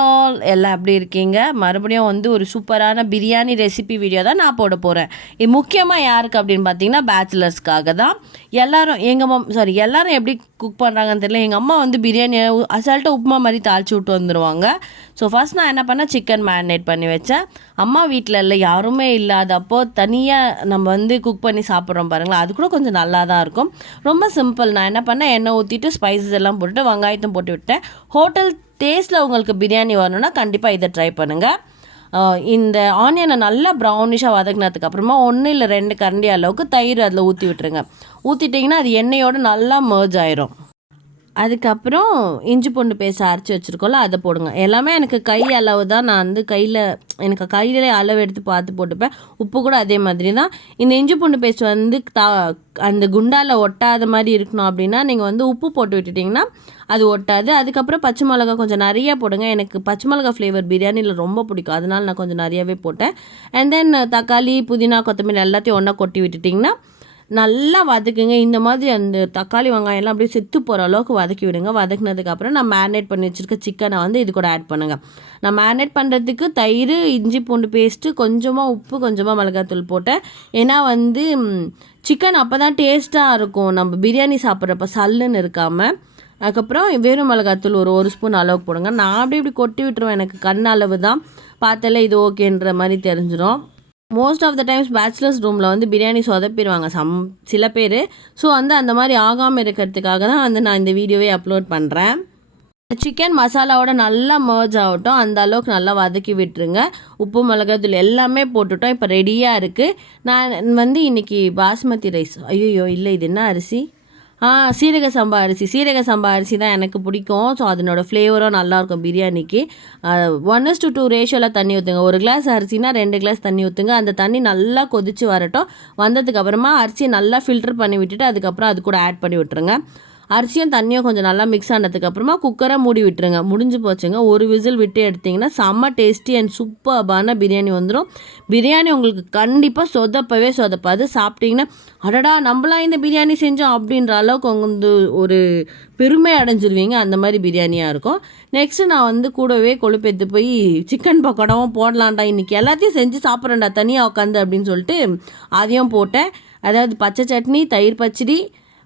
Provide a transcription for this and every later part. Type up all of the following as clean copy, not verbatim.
All எல்லாம் எப்படி இருக்கீங்க? மறுபடியும் வந்து ஒரு சூப்பரான பிரியாணி ரெசிபி வீடியோ தான் நான் போட போகிறேன். இது முக்கியமாக யாருக்கு அப்படின்னு பார்த்தீங்கன்னா பேச்சுலர்ஸ்க்காக தான். எல்லாரும் எப்படி குக் பண்ணுறாங்கன்னு தெரியல. எங்கள் அம்மா வந்து பிரியாணியை அசால்ட்டாக உப்புமா மாதிரி தாளித்து விட்டு வந்துடுவாங்க. ஸோ ஃபஸ்ட் நான் என்ன பண்ணேன், சிக்கன் மேரினேட் பண்ணி வச்சேன். அம்மா வீட்டில் இல்லை, யாருமே இல்லாதப்போ தனியாக நம்ம வந்து குக் பண்ணி சாப்பிட்றோம் பாருங்களா, அது கூட கொஞ்சம் நல்லா தான் இருக்கும். ரொம்ப சிம்பிள். நான் என்ன பண்ணேன், எண்ணெய் ஊற்றிட்டு ஸ்பைசஸ் எல்லாம் போட்டுட்டு வெங்காயத்தையும் போட்டு விட்டேன். ஹோட்டல் டேஸ்ட்டில் உங்களுக்கு பிரியாணி வரணுன்னா கண்டிப்பாக இதை ட்ரை பண்ணுங்கள். இந்த ஆனியனை நல்லா ப்ரௌனிஷாக வதக்கினதுக்கு அப்புறமா 1 இல்லை 2 கரண்டி அளவுக்கு தயிர் அதில் ஊற்றி விட்டுருங்க. ஊற்றிட்டிங்கன்னா அது எண்ணெயோடு நல்லா மர்ஜ் ஆயிரும். அதுக்கப்புறம் இஞ்சி பூண்டு பேஸ்ட் அரைச்சி வச்சுருக்கோம்ல, அதை போடுங்க. எல்லாமே எனக்கு கை அளவு தான். நான் வந்து எனக்கு கையிலே அளவு எடுத்து பார்த்து போட்டுப்பேன். உப்பு கூட அதே மாதிரி தான். இந்த இஞ்சி பூண்டு பேஸ்ட் வந்து அந்த குண்டாவில் ஒட்டாத மாதிரி இருக்கணும் அப்படின்னா நீங்கள் வந்து உப்பு போட்டு விட்டுட்டிங்கன்னா அது ஒட்டாது. அதுக்கப்புறம் பச்சை மிளகா கொஞ்சம் நிறைய போடுங்க. எனக்கு பச்சை மிளகா ஃப்ளேவர் பிரியாணியில் ரொம்ப பிடிக்கும், அதனால நான் கொஞ்சம் நிறையவே போட்டேன். அண்ட் தென் தக்காளி, புதினா, கொத்தமல்லி எல்லாத்தையும் ஒன்றா கொட்டி விட்டுட்டிங்கன்னா நல்லா வதக்குங்க. இந்த மாதிரி அந்த தக்காளி வெங்காயம்லாம் அப்படியே செத்து போகிற அளவுக்கு வதக்கி விடுங்க. வதக்கினதுக்கப்புறம் நான் மேரினேட் பண்ணி வச்சுருக்க சிக்கனை வந்து இது கூட ஆட் பண்ணுங்கள். நான் மேரினேட் பண்ணுறதுக்கு தயிர், இஞ்சி பூண்டு பேஸ்ட்டு, கொஞ்சமாக உப்பு, கொஞ்சமாக மிளகாத்தூள் போட்டேன். ஏன்னா வந்து சிக்கன் அப்போ தான் டேஸ்ட்டாக இருக்கும், நம்ம பிரியாணி சாப்பிட்றப்ப சல்லுன்னு இருக்காமல். அதுக்கப்புறம் வெறும் மிளகாத்தூள் ஒரு ஸ்பூன் அளவுக்கு போடுங்க. நான் இப்படி கொட்டி விட்டுருவேன். எனக்கு கண் அளவு தான், பார்த்தாலே இது ஓகேன்ற மாதிரி தெரிஞ்சிடும். Most of the times bachelors ரூமில் வந்து பிரியாணி சொதப்பிடுவாங்க சில பேர். ஸோ வந்து அந்த மாதிரி ஆகாமல் இருக்கிறதுக்காக தான் வந்து நான் இந்த வீடியோவே அப்லோட் பண்ணுறேன். சிக்கன் மசாலாவோட நல்லா மர்ஜ் ஆகட்டும், அந்த அளவுக்கு நல்லா வதக்கி விட்டுருங்க. உப்பு, மிளகாத்தூள் எல்லாமே போட்டுட்டோம். இப்போ ரெடியாக இருக்குது. நான் வந்து இன்றைக்கி பாஸ்மதி ரைஸ், ஐயோ இல்லை, இது என்ன அரிசி, சீரக சம்பா அரிசி தான் எனக்கு பிடிக்கும். ஸோ அதனோட ஃப்ளேவரும் நல்லாயிருக்கும் பிரியாணிக்கு. 1:2 ரேஷியோவில் தண்ணி ஊற்றுங்க. 1 கிளாஸ் அரிசினா 2 கிளாஸ் தண்ணி ஊற்றுங்க. அந்த தண்ணி நல்லா கொதித்து வரட்டும். வந்ததுக்கப்புறமா அரிசியை நல்லா ஃபில்டர் பண்ணி விட்டுட்டு அதுக்கப்புறம் அது கூட ஆட் பண்ணி விட்டுருங்க. அரிசியும் தண்ணியும் கொஞ்சம் நல்லா மிக்ஸ் ஆனதுக்கப்புறமா குக்கரை மூடி விட்டுருங்க. முடிஞ்சு போச்சுங்க. ஒரு விசில் விட்டு எடுத்திங்கன்னா செம்ம டேஸ்டி அண்ட் சூப்பர்பான பிரியாணி வந்துடும். பிரியாணி உங்களுக்கு கண்டிப்பாக சொதப்பாது. சாப்பிட்டிங்கன்னா அடடா நம்மளாம் இந்த பிரியாணி செஞ்சோம் அப்படின்ற அளவுக்கு வந்து ஒரு பெருமை அடைஞ்சிருவீங்க. அந்த மாதிரி பிரியாணியாக இருக்கும். நெக்ஸ்ட்டு நான் வந்து கூடவே கொழுப்பெடுத்து போய் சிக்கன் பக்கோடாவும் போடலான்டா, இன்றைக்கி எல்லாத்தையும் செஞ்சு சாப்பிட்றேன்டா தனியாக உட்காந்து அப்படின்னு சொல்லிட்டு அதையும் போட்டேன். அதாவது பச்சை சட்னி, தயிர் பச்சடி,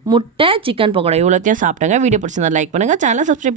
முட்டை, சிக்கன் பக்கோடா இவ்வளோத்தையும் சாப்பிட்டேங்க. வீடியோ பிடிச்சிருந்தா லைக் பண்ணுங்கள், சேனலை சப்ஸ்கிரைப் பண்ணுங்கள்.